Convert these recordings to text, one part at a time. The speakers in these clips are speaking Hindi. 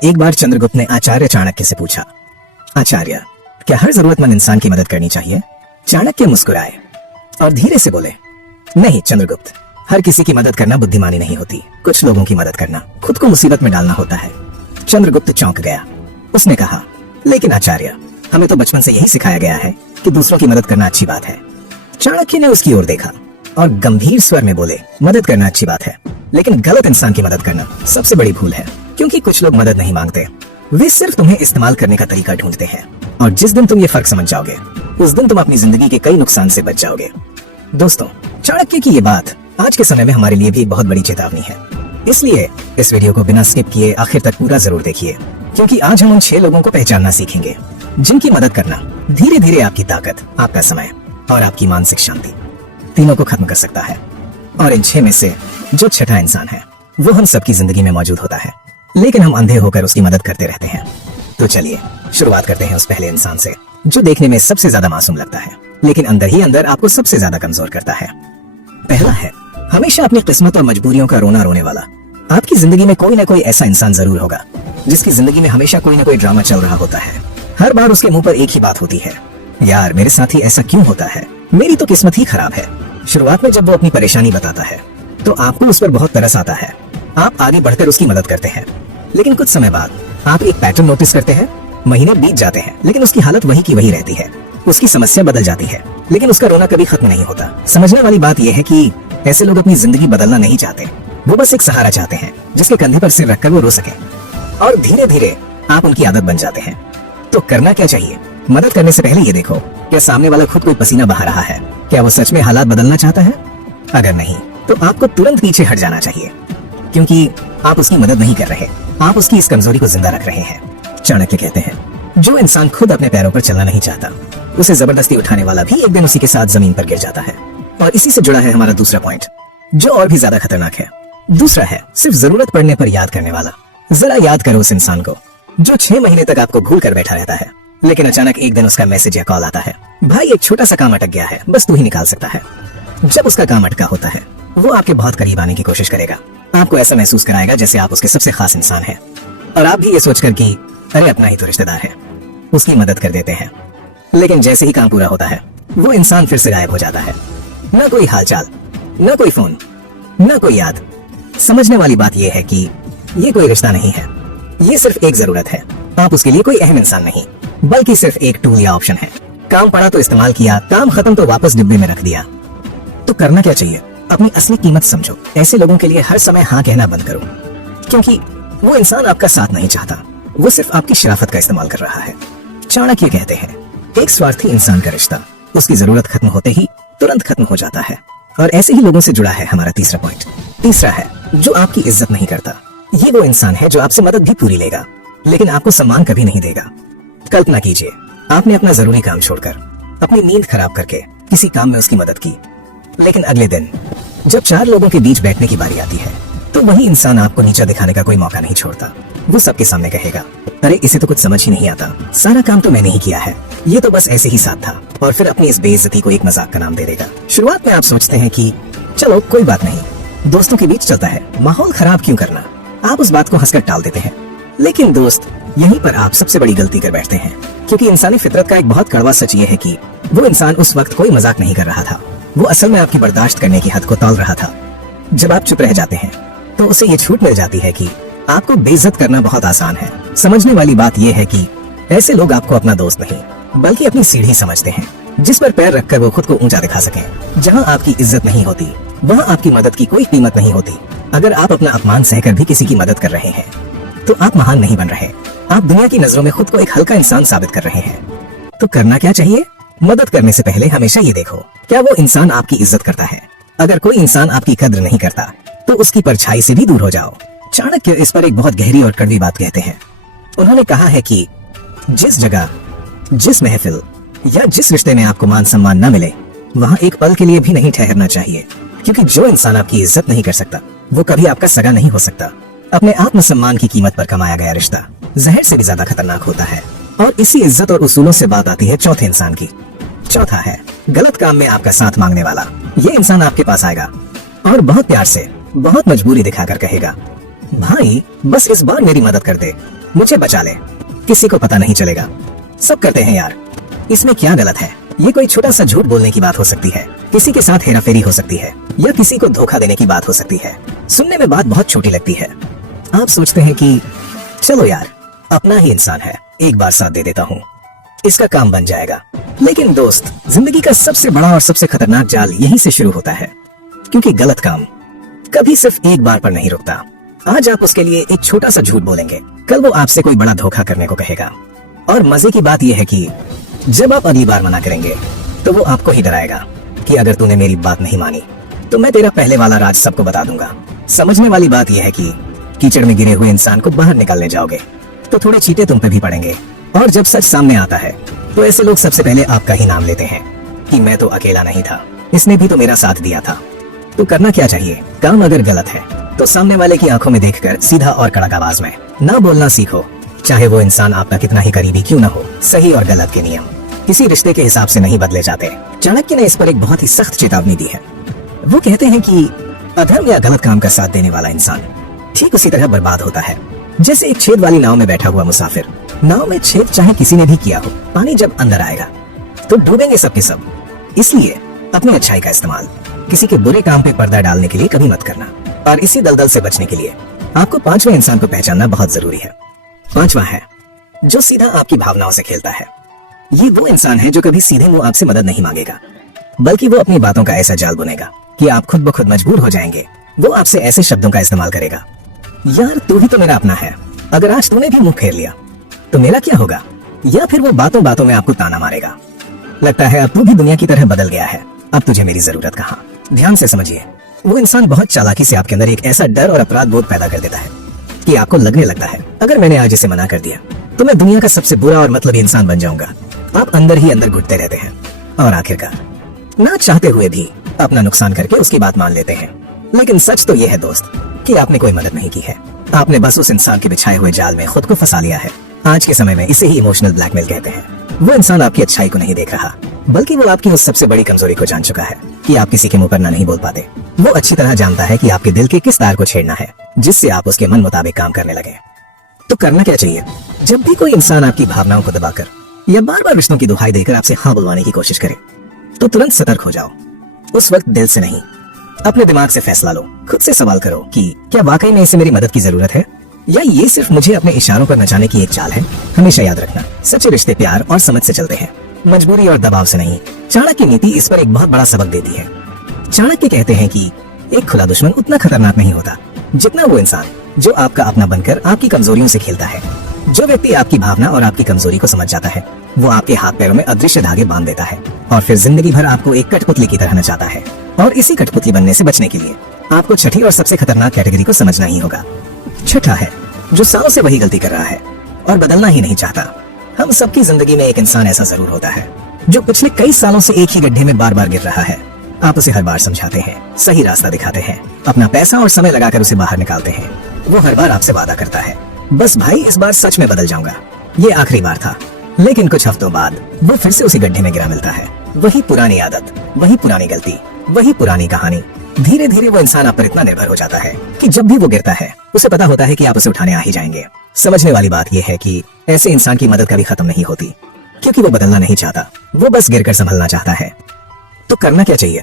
एक बार चंद्रगुप्त ने आचार्य चाणक्य से पूछा, आचार्य, क्या हर जरूरतमंद इंसान की मदद करनी चाहिए? चाणक्य मुस्कुराए और धीरे से बोले, नहीं चंद्रगुप्त, हर किसी की मदद करना बुद्धिमानी नहीं होती। कुछ लोगों की मदद करना खुद को मुसीबत में डालना होता है। चंद्रगुप्त चौंक गया। उसने कहा, लेकिन आचार्य, हमें तो बचपन से यही सिखाया गया है कि दूसरों की मदद करना अच्छी बात है। चाणक्य ने उसकी ओर देखा और गंभीर स्वर में बोले, मदद करना अच्छी बात है, लेकिन गलत इंसान की मदद करना सबसे बड़ी भूल है। क्योंकि कुछ लोग मदद नहीं मांगते, वे सिर्फ तुम्हें इस्तेमाल करने का तरीका ढूंढते हैं। और जिस दिन तुम ये फर्क समझ जाओगे, उस दिन तुम अपनी जिंदगी के कई नुकसान से बच जाओगे। दोस्तों, चाणक्य की ये बात आज के समय में हमारे लिए भी बहुत बड़ी चेतावनी है। इसलिए इस वीडियो को बिना स्किप किए आखिर तक पूरा जरूर देखिए, क्योंकि आज हम उन 6 लोगों को पहचानना सीखेंगे जिनकी मदद करना धीरे धीरे आपकी ताकत, आपका समय और आपकी मानसिक शांति तीनों को खत्म कर सकता है। और इन 6 में से जो छठा इंसान है, वो हम सबकी जिंदगी में मौजूद होता है, लेकिन हम अंधे होकर उसकी मदद करते रहते हैं। तो चलिए शुरुआत करते हैं उस पहले इंसान से, जो देखने में सबसे ज्यादा मासूम लगता है, लेकिन अंदर ही अंदर आपको सबसे ज्यादा कमजोर करता है। पहला है हमेशा अपनी किस्मत और मजबूरियों का रोना रोने वाला। आपकी जिंदगी में कोई ना कोई ऐसा इंसान जरूर होगा जिसकी जिंदगी में हमेशा कोई ना कोई ड्रामा चल रहा होता है। हर बार उसके मुंह पर एक ही बात होती है, यार मेरे साथ ही ऐसा क्यों होता है, मेरी तो किस्मत ही खराब है। शुरुआत में जब वो अपनी परेशानी बताता है तो आपको उस पर बहुत तरस आता है। आप आगे बढ़कर उसकी मदद करते हैं, लेकिन कुछ समय बाद आप एक पैटर्न नोटिस करते हैं। महीने बीत जाते हैं, लेकिन उसकी हालत वही की वही रहती है। उसकी समस्या बदल जाती है, लेकिन उसका रोना कभी खत्म नहीं होता। समझने वाली बात यह है कि ऐसे लोग अपनी जिंदगी बदलना नहीं चाहते, वो बस एक सहारा चाहते हैं जिसके कंधे पर सिर रखकर वो रो सके। और धीरे धीरे आप उनकी आदत बन जाते हैं। तो करना क्या चाहिए? मदद करने से पहले ये देखो, क्या सामने वाला खुद कोई पसीना बहा रहा है? क्या वो सच में हालात बदलना चाहता है? अगर नहीं, तो आपको तुरंत पीछे हट जाना चाहिए, क्योंकि आप उसकी मदद नहीं कर रहे, आप उसकी इस कमजोरी को जिंदा रख रहे हैं। चाणक्य कहते हैं, जो इंसान खुद अपने पैरों पर चलना नहीं चाहता, उसे जबरदस्ती उठाने वाला भी एक दिन उसी के साथ जमीन पर गिर जाता है। और इसी से जुड़ा है हमारा दूसरा पॉइंट, जो और भी ज्यादा खतरनाक है। दूसरा है सिर्फ जरूरत पड़ने पर याद करने वाला। जरा याद करो उस इंसान को जो 6 महीने तक आपको भूल कर बैठा रहता है, लेकिन अचानक एक दिन उसका मैसेज या कॉल आता है, भाई एक छोटा सा काम अटक गया है, बस तू ही निकाल सकता है। जब उसका काम अटका होता है, वो आपके बहुत करीब आने की कोशिश करेगा। आपको ऐसा महसूस कराएगा जैसे आप उसके सबसे खास इंसान हैं। और आप भी ये सोचकर कि अरे अपना ही तो रिश्तेदार है, उसकी मदद कर देते हैं। लेकिन जैसे ही काम पूरा होता है, वो इंसान फिर से गायब हो जाता है। न कोई हालचाल, न कोई फोन, न कोई याद। समझने वाली बात यह है कि ये कोई रिश्ता नहीं है, ये सिर्फ एक जरूरत है। आप उसके लिए कोई अहम इंसान नहीं, बल्कि सिर्फ एक टूल या ऑप्शन है। काम पड़ा तो इस्तेमाल किया, काम खत्म तो वापस डिब्बे में रख दिया। तो करना क्या चाहिए? अपनी असली कीमत समझो। ऐसे लोगों के लिए हर समय हाँ कहना बंद करो, क्योंकि वो इंसान आपका साथ नहीं चाहता, वो सिर्फ आपकी शराफत का इस्तेमाल कर रहा है। चाणक्य कहते हैं, एक स्वार्थी इंसान का रिश्ता उसकी जरूरत खत्म होते ही तुरंत खत्म हो जाता है। और ऐसे ही लोगों से जुड़ा है हमारा तीसरा पॉइंट। तीसरा है जो आपकी इज्जत नहीं करता। ये वो इंसान है जो आपसे मदद भी पूरी लेगा, लेकिन आपको सम्मान कभी नहीं देगा। कल्पना कीजिए, आपने अपना जरूरी काम छोड़कर, अपनी नींद खराब करके किसी काम में उसकी मदद की, लेकिन अगले दिन जब 4 लोगों के बीच बैठने की बारी आती है, तो वही इंसान आपको नीचा दिखाने का कोई मौका नहीं छोड़ता। वो सबके सामने कहेगा, अरे इसे तो कुछ समझ ही नहीं आता, सारा काम तो मैंने ही किया है, ये तो बस ऐसे ही साथ था। और फिर अपनी इस बेइज्जती को एक मजाक का नाम दे देगा। शुरुआत में आप सोचते हैं कि चलो कोई बात नहीं, दोस्तों के बीच चलता है, माहौल खराब क्यों करना, आप उस बात को हंसकर टाल देते हैं। लेकिन दोस्त, यहीं पर आप सबसे बड़ी गलती कर बैठते हैं, क्योंकि इंसानी फितरत का एक बहुत कड़वा सच ये है कि वो इंसान उस वक्त कोई मजाक नहीं कर रहा था, वो असल में आपकी बर्दाश्त करने की हद को तौल रहा था। जब आप चुप रह जाते हैं, तो उसे ये छूट मिल जाती है कि आपको बेइज्जत करना बहुत आसान है। समझने वाली बात यह है कि ऐसे लोग आपको अपना दोस्त नहीं, बल्कि अपनी सीढ़ी समझते हैं, जिस पर पैर रखकर वो खुद को ऊंचा दिखा सकें। जहां आपकी इज्जत नहीं होती, वहां आपकी मदद की कोई कीमत नहीं होती। अगर आप अपना अपमान सहकर भी किसी की मदद कर रहे हैं, तो आप महान नहीं बन रहे, आप दुनिया की नजरों में खुद को एक हल्का इंसान साबित कर रहे हैं। तो करना क्या चाहिए? मदद करने से पहले हमेशा ये देखो, क्या वो इंसान आपकी इज्जत करता है? अगर कोई इंसान आपकी कद्र नहीं करता, तो उसकी परछाई से भी दूर हो जाओ। चाणक्य इस पर एक बहुत गहरी और कड़वी बात कहते हैं। उन्होंने कहा है कि जिस जगह, जिस महफिल या जिस रिश्ते में आपको मान सम्मान न मिले, वहां एक पल के लिए भी नहीं ठहरना चाहिए, क्योंकि जो इंसान आपकी इज्जत नहीं कर सकता, वो कभी आपका सगा नहीं हो सकता। अपने आत्मसम्मान की कीमत पर कमाया गया रिश्ता जहर से भी ज्यादा खतरनाक होता है। और इसी इज्जत और उसूलों से बात आती है चौथे इंसान की। चौथा है गलत काम में आपका साथ मांगने वाला। ये इंसान आपके पास आएगा और बहुत प्यार से, बहुत मजबूरी दिखाकर कहेगा, भाई बस इस बार मेरी मदद कर दे, मुझे बचा ले, किसी को पता नहीं चलेगा। सब करते हैं यार, इसमें क्या गलत है? ये कोई छोटा सा झूठ बोलने की बात हो सकती है, किसी के साथ हेराफेरी हो सकती है, या किसी को धोखा देने की बात हो सकती है। सुनने में बात बहुत छोटी लगती है। आप सोचते हैं कि चलो यार, अपना ही इंसान है, एक बार साथ दे देता हूँ, इसका काम बन जाएगा। लेकिन दोस्त, जिंदगी का सबसे बड़ा और सबसे खतरनाक जाल यहीं से शुरू होता है, क्योंकि गलत काम कभी सिर्फ एक बार पर नहीं रुकता। आज आप उसके लिए एक छोटा सा झूठ बोलेंगे, कल वो आपसे कोई बड़ा धोखा करने को कहेगा। और मजे की बात यह है कि जब आप अगली बार मना करेंगे तो वो आपको ही डराएगा कि अगर तूने मेरी बात नहीं मानी तो मैं तेरा पहले वाला राज सबको बता दूंगा। समझने वाली बात यह है कि कीचड़ में गिरे हुए इंसान को बाहर निकालने जाओगे तो थोड़े चींटे तुम पे भी पड़ेंगे, और जब सच सामने आता है तो ऐसे लोग सबसे पहले आपका ही नाम लेते हैं कि मैं तो अकेला नहीं था, इसने भी तो मेरा साथ दिया था। तो करना क्या चाहिए? काम अगर गलत है तो सामने वाले की आंखों में देखकर सीधा और कड़क आवाज में ना बोलना सीखो, चाहे वो इंसान आपका कितना ही करीबी क्यों न हो। सही और गलत के नियम किसी रिश्ते के हिसाब से नहीं बदले जाते। चाणक्य ने इस पर एक बहुत ही सख्त चेतावनी दी है। वो कहते हैं कि अधर्म या गलत काम का साथ देने वाला इंसान ठीक उसी तरह बर्बाद होता है जैसे एक छेद वाली नाव में बैठा हुआ मुसाफिर। नाव में छेद चाहे किसी ने भी किया हो, पानी जब अंदर आएगा तो डूबेंगे सबके सब। इसलिए अपनी अच्छाई का इस्तेमाल किसी के बुरे काम पे पर्दा डालने के लिए कभी मत करना। और इसी दलदल से बचने के लिए आपको पांचवें इंसान को पहचानना बहुत जरूरी है। पांचवा है जो सीधा आपकी भावनाओं से खेलता है। ये वो इंसान है जो कभी सीधे मुंह आपसे मदद नहीं मांगेगा, बल्कि वो अपनी बातों का ऐसा जाल बुनेगा कि आप खुद ब खुद मजबूर हो जाएंगे। वो आपसे ऐसे शब्दों का इस्तेमाल करेगा, यार तू ही तो मेरा अपना है, अगर आज तूने भी मुंह फेर लिया तो मेरा क्या होगा? या फिर वो बातों बातों में आपको ताना मारेगा, लगता है अब तू भी दुनिया की तरह बदल गया है, अब तुझे मेरी जरूरत कहाँ। ध्यान से समझिए, वो इंसान बहुत चालाकी से आपके अंदर एक ऐसा डर और अपराध बोध पैदा कर देता है कि आपको लगने लगता है अगर मैंने आज इसे मना कर दिया तो मैं दुनिया का सबसे बुरा और मतलबी इंसान बन जाऊंगा। आप अंदर ही अंदर घुटते रहते हैं और आखिरकार ना चाहते हुए भी अपना नुकसान करके उसकी बात मान लेते हैं। लेकिन सच तो यह है दोस्त कि आपने कोई मदद नहीं की है, आपने बस उस इंसान के बिछाए हुए जाल में खुद को फंसा लिया है। आज के समय में इसे ही इमोशनल ब्लैकमेल कहते हैं। वो इंसान आपकी अच्छाई को नहीं देख रहा, बल्कि वो आपकी उस सबसे बड़ी कमजोरी को जान चुका है कि आप किसी के मुंह पर ना नहीं बोल पाते। वो अच्छी तरह जानता है कि आपके दिल के किस तार को छेड़ना है जिससे आप उसके मन मुताबिक काम करने लगे। तो करना क्या चाहिए? जब भी कोई इंसान आपकी भावनाओं को दबाकर या बार बार रिश्तों की दुहाई देकर आपसे हाँ बुलवाने की कोशिश करे तो तुरंत सतर्क हो जाओ। उस वक्त दिल से नहीं, अपने दिमाग से फैसला लो। खुद से सवाल करो कि क्या वाकई में इसे मेरी मदद की जरूरत है, या ये सिर्फ मुझे अपने इशारों पर नचाने की एक चाल है। हमेशा याद रखना, सच्चे रिश्ते प्यार और समझ से चलते हैं, मजबूरी और दबाव से नहीं। चाणक्य की नीति इस पर एक बहुत बड़ा सबक देती है। चाणक्य कहते हैं कि एक खुला दुश्मन उतना खतरनाक नहीं होता जितना वो इंसान जो आपका अपना बनकर आपकी कमजोरियों से खेलता है। जो व्यक्ति आपकी भावना और आपकी कमजोरी को समझ जाता है वो आपके हाथ पैरों में अदृश्य धागे बांध देता है और फिर जिंदगी भर आपको एक कठपुतली की तरह नचाता है। और इसी कठपुतली बनने से बचने के लिए आपको छठी और सबसे खतरनाक कैटेगरी को समझना ही होगा। छठा है जो सालों से वही गलती कर रहा है और बदलना ही नहीं चाहता। हम सबकी जिंदगी में एक इंसान ऐसा जरूर होता है जो पिछले कई सालों से एक ही गड्ढे में बार बार गिर रहा है। आप उसे हर बार समझाते हैं, सही रास्ता दिखाते हैं, अपना पैसा और समय लगाकर उसे बाहर निकालते हैं। वो हर बार आपसे वादा करता है, बस भाई इस बार सच में बदल जाऊंगा, ये आखिरी बार था। लेकिन कुछ हफ्तों बाद वो फिर से उसी गड्ढे में गिरा मिलता है। वही पुरानी आदत, वही पुरानी गलती, वही पुरानी कहानी। धीरे धीरे वो इंसान आप पर इतना निर्भर हो जाता है कि जब भी वो गिरता है उसे पता होता है कि आप उसे उठाने आ ही जाएंगे। समझने वाली बात यह है कि ऐसे इंसान की मदद कभी खत्म नहीं होती, क्योंकि वो बदलना नहीं चाहता, वो बस गिरकर संभलना चाहता है। तो करना क्या चाहिए?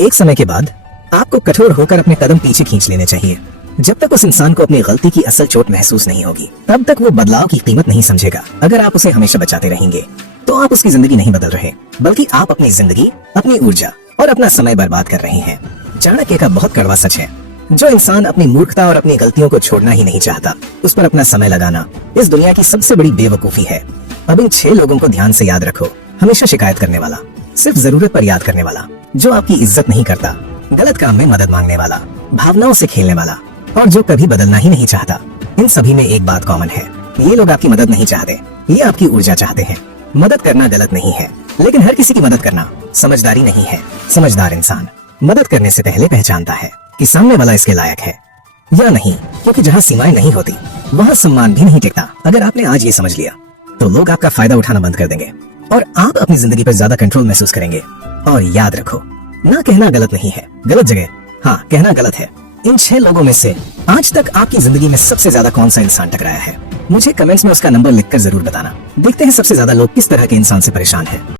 एक समय के बाद आपको कठोर होकर अपने कदम पीछे खींच लेने चाहिए। जब तक उस इंसान को अपनी गलती की असल चोट महसूस नहीं होगी तब तक वो बदलाव की कीमत नहीं समझेगा। अगर आप उसे हमेशा बचाते रहेंगे तो आप उसकी जिंदगी नहीं बदल रहे, बल्कि आप अपनी जिंदगी, अपनी ऊर्जा और अपना समय बर्बाद कर रहे हैं। चाणक्य का बहुत कड़वा सच है, जो इंसान अपनी मूर्खता और अपनी गलतियों को छोड़ना ही नहीं चाहता उस पर अपना समय लगाना इस दुनिया की सबसे बड़ी बेवकूफी है। अब इन 6 लोगों को ध्यान से याद रखो। हमेशा शिकायत करने वाला, सिर्फ जरूरत पर याद करने वाला, जो आपकी इज्जत नहीं करता, गलत काम में मदद मांगने वाला, भावनाओं से खेलने वाला और जो कभी बदलना ही नहीं चाहता। इन सभी में एक बात कॉमन है, ये लोग आपकी मदद नहीं चाहते, ये आपकी ऊर्जा चाहते हैं। मदद करना गलत नहीं है, लेकिन हर किसी की मदद करना समझदारी नहीं है। समझदार इंसान मदद करने से पहले पहचानता है कि सामने वाला इसके लायक है या नहीं, क्योंकि जहाँ सीमाएं नहीं होती वहाँ सम्मान भी नहीं टिकता। अगर आपने आज ये समझ लिया तो लोग आपका फायदा उठाना बंद कर देंगे और आप अपनी जिंदगी पर ज्यादा कंट्रोल महसूस करेंगे। और याद रखो, ना कहना गलत नहीं है, गलत जगह हाँ कहना गलत है, इन 6 लोगों में से आज तक आपकी जिंदगी में सबसे ज्यादा कौन सा इंसान टकराया है? मुझे कमेंट्स में उसका नंबर लिखकर जरूर बताना। देखते हैं सबसे ज्यादा लोग किस तरह के इंसान से परेशान है।